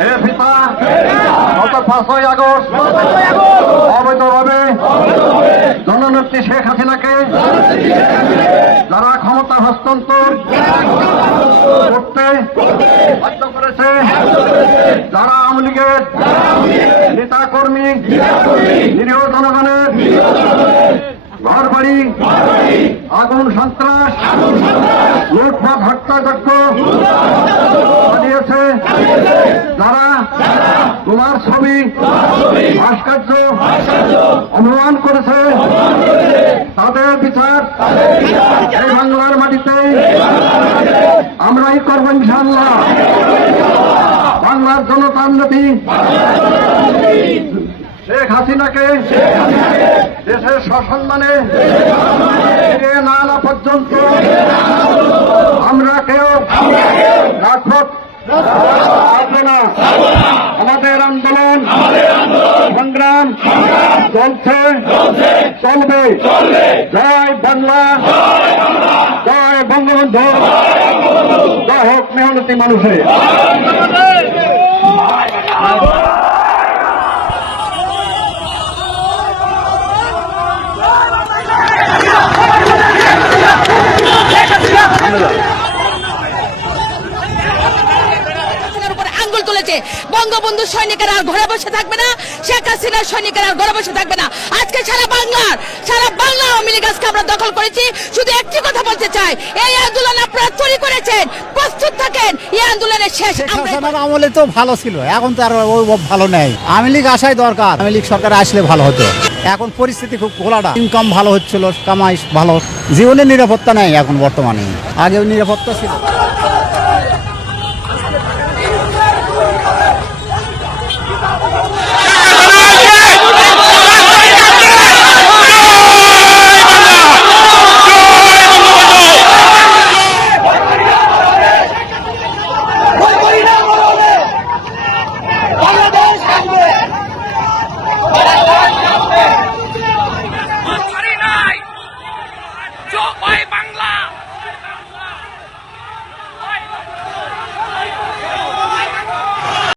হে পিতা গত পাঁচই আগস্ট। অবৈধভাবে জননেত্রী শেখ হাসিনাকে। যারা ক্ষমতা হস্তান্তর করতে বাধ্য করেছে, যারা আওয়ামী লীগের নেতা কর্মী, নিরীহ জনগণের ঘর বাড়ি আগুন সন্ত্রাস, লুটপাট, হত্যাযজ্ঞ যারা তোমার ছবি, ভাস্কর্য অপমান করেছে। তাদের বিচার এই বাংলার মাটিতে আমরাই করব ইনশাল্লাহ বাংলার জনতার নদী শেখ হাসিনাকে দেশের সসম্মানে ফিরিয়ে না পর্যন্ত আমরা কেউ আমাদের আন্দোলন। সংগ্রাম চলছে। চলবে। জয় বাংলা। জয় বঙ্গবন্ধু। জয় হোক মেহনতি মানুষের। তুলেছে। বঙ্গবন্ধু সৈনিকেরা আর ঘরে বসে থাকবে না শেখ হাসিনার সৈনিকেরা আর ঘরে বসে থাকবে না। আজকে সারা বাংলার সারা বাংলা আওয়ামী লীগ আজকে আমরা দখল করেছি। শুধু একটি কথা বলতে চাই এই আন্দোলন আপনারা তৈরি করেছেন প্রস্তুত থাকেন এই আন্দোলনের শেষ আমরা আমলে তো ভালো ছিল এখন তো আর ওই ভালো নেই। আওয়ামী লীগ আসাই দরকার আওয়ামী লীগ সরকার আসলে ভালো হতো। এখন পরিস্থিতি খুব ঘোলাটা। ইনকাম ভালো হচ্ছিল কামাই ভালো। জীবনের নিরাপত্তা নেই এখন বর্তমানে। আগেও নিরাপত্তা ছিল।